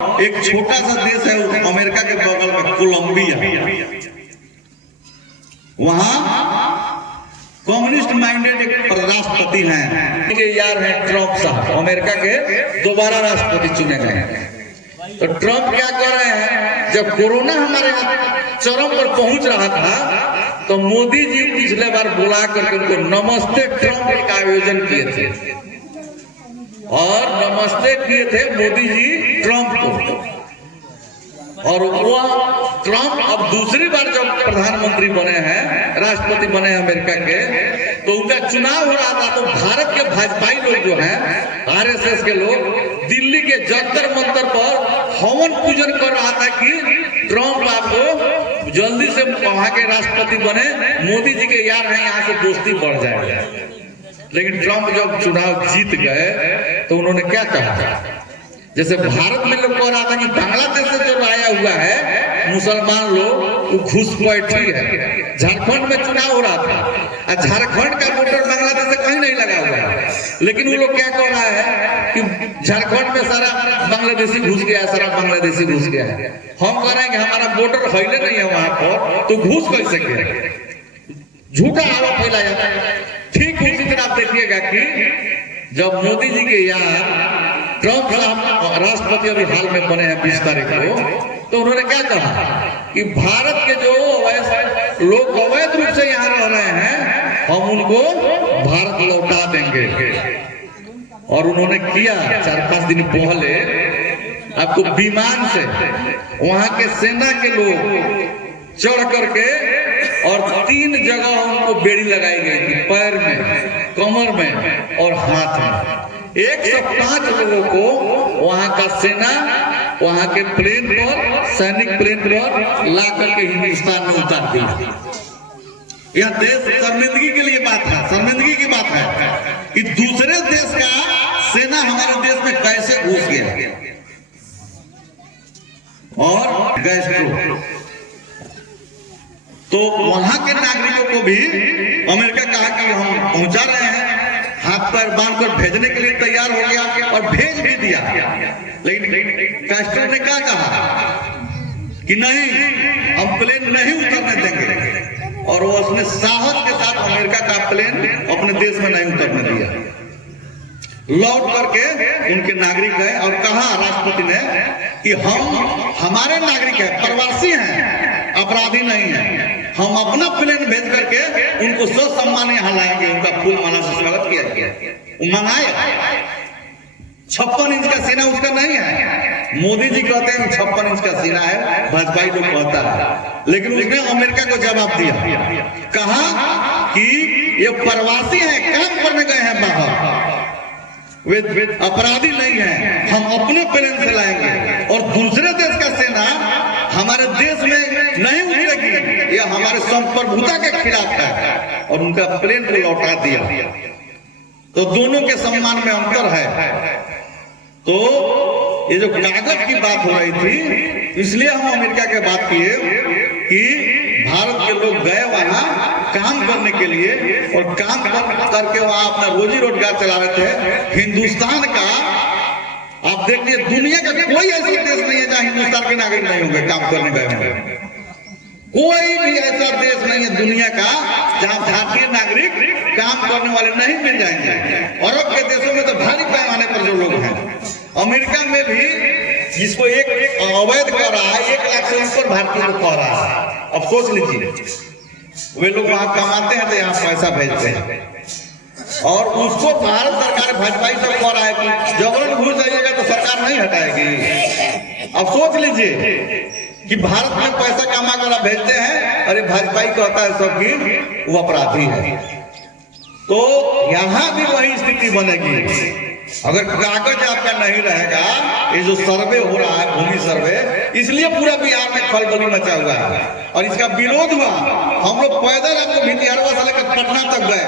एक छोटा सा देश है अमेरिका के बगल में, कोलंबिया। वहां कम्युनिस्ट माइंडेड एक राष्ट्रपति हैं, यार है ट्रंप साहब, अमेरिका के दोबारा राष्ट्रपति चुने गए हैं। तो ट्रंप क्या कर रहे हैं, जब कोरोना हमारे चरम पर पहुंच रहा था तो मोदी जी पिछले बार बुला करके उनको नमस्ते ट्रंप का आयोजन किए थे और नमस्ते किए थे मोदी जी ट्रंप को। और वो ट्रंप अब दूसरी बार जब प्रधानमंत्री बने हैं, राष्ट्रपति बने हैं अमेरिका के, तो उनका चुनाव हो रहा था तो भारत के भाजपाई लोग जो हैं, आरएसएस के लोग, दिल्ली के जंतर मंतर पर हवन पूजन कर रहा था कि ट्रंप आपको जल्दी से वहां के राष्ट्रपति बने, मोदी जी के यार हैं, यहाँ से दोस्ती बढ़ जाएगा। लेकिन ट्रंप जब चुनाव जीत गए तो उन्होंने क्या कहा, जैसे भारत में लोग कह रहा था कि बांग्लादेश से जो आया हुआ है मुसलमान लोग वो घुसपैठी है। झारखंड में चुनाव हो रहा था, झारखंड का वोटर बांग्लादेश से कहीं नहीं लगा हुआ है, लेकिन वो लोग क्या कह रहा है कि झारखंड में सारा बांग्लादेशी घुस गया है, सारा बांग्लादेशी घुस गया है। हम कह रहे हैं कि हमारा वोटर हिले नहीं है वहां पर, तो घुस कैसे गया, झूठा आरोप फैलाया जाता है। ठीक उसी तरह आप देखिएगा कि जब मोदी जी के यार ट्रंप साहब राष्ट्रपति अभी हाल में बने हैं 20 तारीख को, तो उन्होंने क्या कहा कि भारत के जो लोग अवैध रूप से यहाँ रह रहे हैं हम उनको भारत लौटा देंगे। और उन्होंने किया 4-5 दिन पहले आपको विमान से वहां के सेना के लोग चढ़ करके और 3 जगह उनको बेड़ी लगाई गई थी, पैर में, कमर में और हाथ में। 105 लोगों को वहां का सेना वहां के प्लेन पर, सैनिक प्लेन पर ला करके हिंदुस्तान में उतार दिया। यह देश शर्मिंदगी के लिए बात है, शर्मिंदगी की बात है कि दूसरे देश का सेना हमारे देश में कैसे घुस गया। और गैस्ट्रो तो वहां के नागरिकों को भी अमेरिका कहा कि हम पहुंचा रहे हैं, हाथ पैर बांध कर भेजने के लिए तैयार हो गया और भेज भी दिया। लेकिन कैस्ट्रो ने क्या कहा कि नहीं, हम प्लेन नहीं उतरने देंगे, और वो उसने साहस के साथ अमेरिका का प्लेन अपने देश में नहीं उतरने दिया। लौट करके उनके नागरिक गए और कहा राष्ट्रपति ने कि हम हमारे नागरिक है, प्रवासी हैं, अपराधी नहीं है, हम अपना प्लेन भेज करके उनको ससम्मान यहाँ लाएंगे, उनका फूल माला से स्वागत किया गया। मंगाए 56 इंच का सीना उसका नहीं है, मोदी जी कहते हैं 56 इंच का सीना है, भाजपाई लोग कहता है, लेकिन उसने अमेरिका को जवाब दिया, कहा कि ये प्रवासी हैं, काम करने गए हैं बाहर, वे अपराधी नहीं है, हम अपने प्लेन से लाएंगे और दूसरे देश का सेना हमारे देश में नहीं उतरेगी, यह हमारे संप्रभुता के खिलाफ है, और उनका प्लेन को लौटा दिया। तो दोनों के सम्मान में अंतर है। तो ये जो कागज की बात हो रही थी, इसलिए हम अमेरिका के बात किए कि भारत के लोग गए वहां काम करने के लिए और काम करके वहां अपना रोजी रोजगार चला रहे थे। हिंदुस्तान का आप देखिए, दुनिया का कोई ऐसा देश नहीं है जहां हिंदुस्तान के नागरिक नहीं होंगे काम करने गए होंगे। कोई भी ऐसा देश नहीं है दुनिया का जहां भारतीय नागरिक काम करने वाले नहीं मिल जाएंगे। अरब के देशों में तो भारी पैमाने पर जो लोग हैं, अमेरिका में भी जिसको एक अवैध कर रहा है, 1 लाख से ऊपर भारतीय को कह रहा है। अब सोच लीजिए, वे लोग वहां कमाते हैं तो यहाँ पैसा भेजते हैं, और उसको भारत सरकार भाजपाई से कह रहा है कि जबरन घुस जाइएगा तो सरकार नहीं हटाएगी। अब सोच लीजिए कि भारत में पैसा कमा कर आप भेजते हैं, अरे भाजपाई कहता है सब कि वो अपराधी है। तो यहाँ भी वही स्थिति बनेगी अगर कागज आपका नहीं रहेगा। ये जो सर्वे हो रहा है, भूमि सर्वे, इसलिए पूरा बिहार में खलबली मचा हुआ है और इसका विरोध हुआ। हम लोग पैदल आपको भिंडियारवा से लेकर पटना तक गए।